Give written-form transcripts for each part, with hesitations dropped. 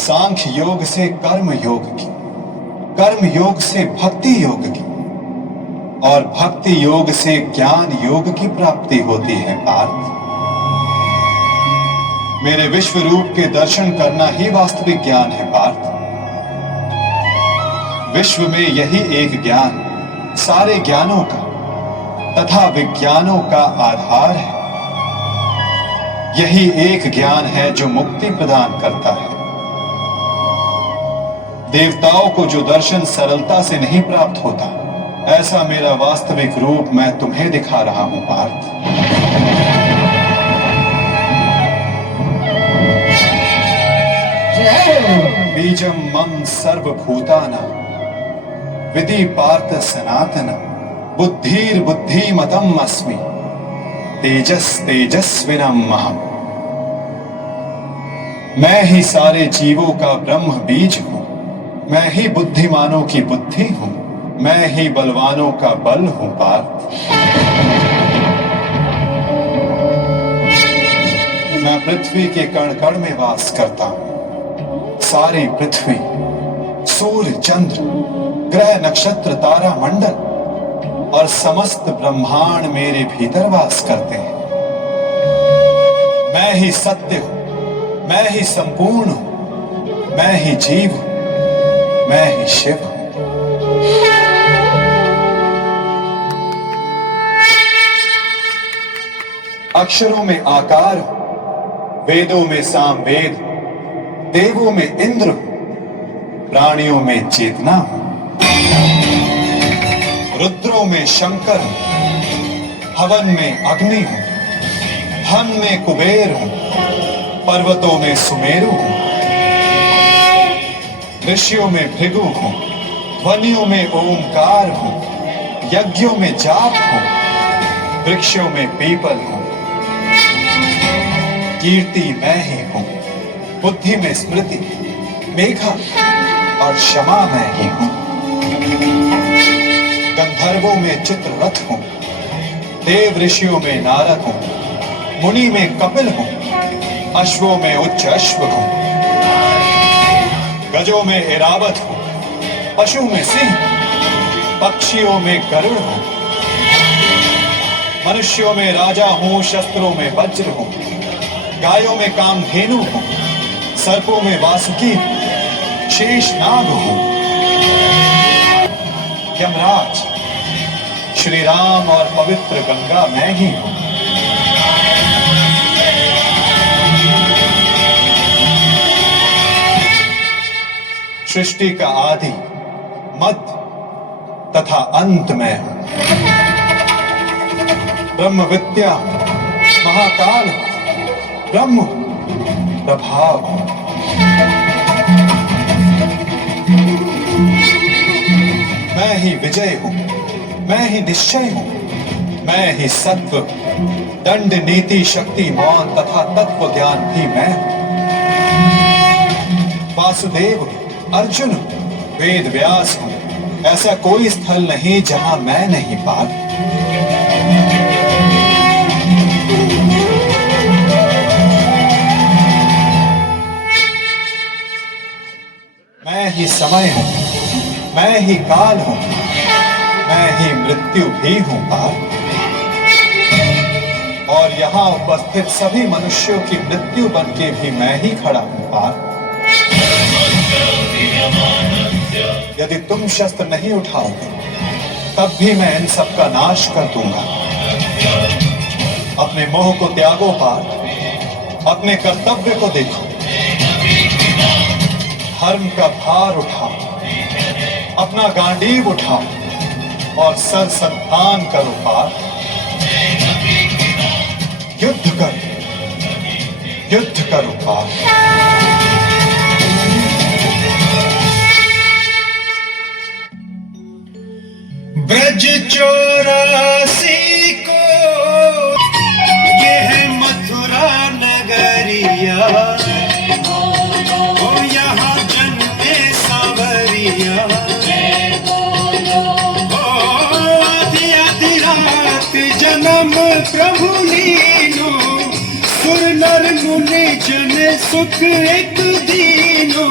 सांख्य योग से कर्म योग की, कर्म योग से भक्ति योग की और भक्ति योग से ज्ञान योग की प्राप्ति होती है पार्थ। मेरे विश्व रूप के दर्शन करना ही वास्तविक ज्ञान है पार्थ। विश्व में यही एक ज्ञान सारे ज्ञानों का तथा विज्ञानों का आधार है। यही एक ज्ञान है जो मुक्ति प्रदान करता है। देवताओं को जो दर्शन सरलता से नहीं प्राप्त होता, ऐसा मेरा वास्तविक रूप मैं तुम्हें दिखा रहा हूं पार्थ। बीजम मम सर्वभूतानां विधि पार्थ सनातन बुद्धिर बुद्धिमतम अस्मि तेजस तेजस्विनम महम। मैं ही सारे जीवों का ब्रह्म बीज हूं, मैं ही बुद्धिमानों की बुद्धि हूं, मैं ही बलवानों का बल हूं पार्थ। मैं पृथ्वी के कण कण में वास करता हूं। सारी पृथ्वी, सूर्य, चंद्र, ग्रह, नक्षत्र, तारा मंडल और समस्त ब्रह्मांड मेरे भीतर वास करते हैं। मैं ही सत्य हूं, मैं ही संपूर्ण हूं, मैं ही जीव हूं, मैं ही शिव हूं। अक्षरों में आकार हूं, वेदों में सामवेद, देवों में इंद्र हूं, प्राणियों में चेतना हूं, रुद्रों में शंकर हूं, हवन में अग्नि हूं, धन में कुबेर हूं, पर्वतों में सुमेरु हूं, ऋषियों में भृगु हूं, ध्वनियों में ओमकार हूं, यज्ञों में जाप हूं, वृक्षों में पीपल हूं, कीर्ति मैं ही हूं, बुद्धि में स्मृति, मेघा और क्षमा मैं ही हूं। गंधर्वों में चित्ररथ हूं, देव ऋषियों में नारद हूं, मुनि में कपिल हूं, अश्वों में उच्च अश्व हूं, गजों में ऐरावत हूं, पशु में सिंह, पक्षियों में गरुड़ हूं, मनुष्यों में राजा हूं, शस्त्रों में वज्र हूं, गायों में कामधेनु हूं, सर्पों में वासुकी, शेषनाग हूं। यमराज, श्री राम और पवित्र गंगा मैं ही हूं। सृष्टि का आदि, मध्य तथा अंत मैं हूं। ब्रह्म विद्या, महाकाल, ब्रह्म प्रभाव। मैं ही विजय हूं, मैं ही निश्चय हूं, मैं ही सत्व, दंड, नीति, शक्ति, मौन तथा तत्व ज्ञान भी मैं हूं। वासुदेव, अर्जुन, वेद व्यास हूं। ऐसा कोई स्थल नहीं जहां मैं नहीं पार। मैं ही समय हूं, मैं ही काल हूं, मैं ही मृत्यु भी हूं पार। और यहां उपस्थित सभी मनुष्यों की मृत्यु बन के भी मैं ही खड़ा हूं पार। यदि तुम शस्त्र नहीं उठाओगे तब भी मैं इन सब का नाश कर दूंगा। अपने मोह को त्यागो पार्थ, अपने कर्तव्य को देखो, धर्म का भार उठाओ, अपना गांडीव उठाओ और सर संतान करो पार्थ। युद्ध करो पार्थ। ब्रज 84 को ये है मथुरा नगरिया, ओ यहाँ जन्मे सांवरिया। ओ आधी आधी रात जन्म प्रभु लीनो, सुर नर मुनि जन सुख एक दीनो।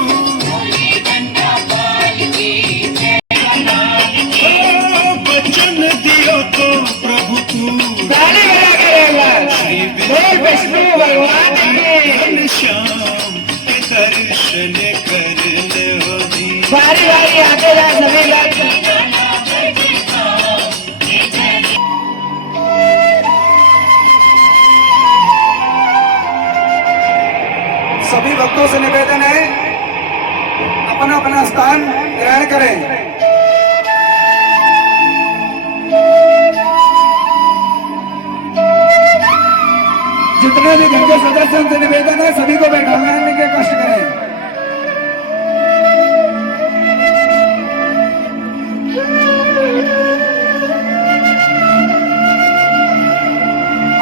वचन दियो तो प्रभु तू विष्णु भगवान की श्याम दर्शन कर लो। बारी बारी आते जा सभी लोग। सभी भक्तों से निवेदन है अपना अपना स्थान ग्रहण करें। जितने भी घर के सदस्य उनसे निवेदन है सभी को बैठाने के कष्ट करें।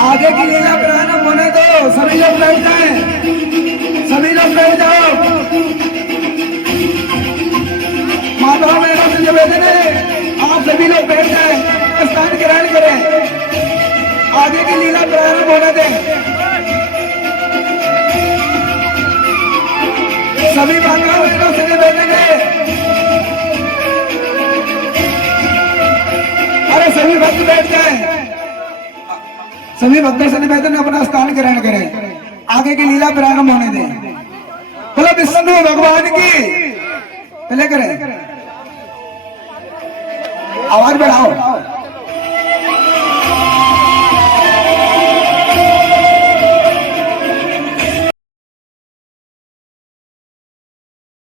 आगे की लीला प्रारंभ होने दो, सभी लोग बैठ जाएं, सभी लोग बैठ जाओ। माताओं बहनों से निवेदन है आप सभी लोग बैठ जाएं, स्थान ग्रहण करें, आगे की लीला प्रारंभ होने दें। सभी माताओं बहनों से निवेदन है, अरे सभी भक्त बैठ जाएं, सभी भक्तों से निवेदन अपना स्थान ग्रहण करें, आगे की लीला प्रारंभ होने दें। बोलो विष्णु भगवान की, पहले करें, आवाज बढ़ाओ।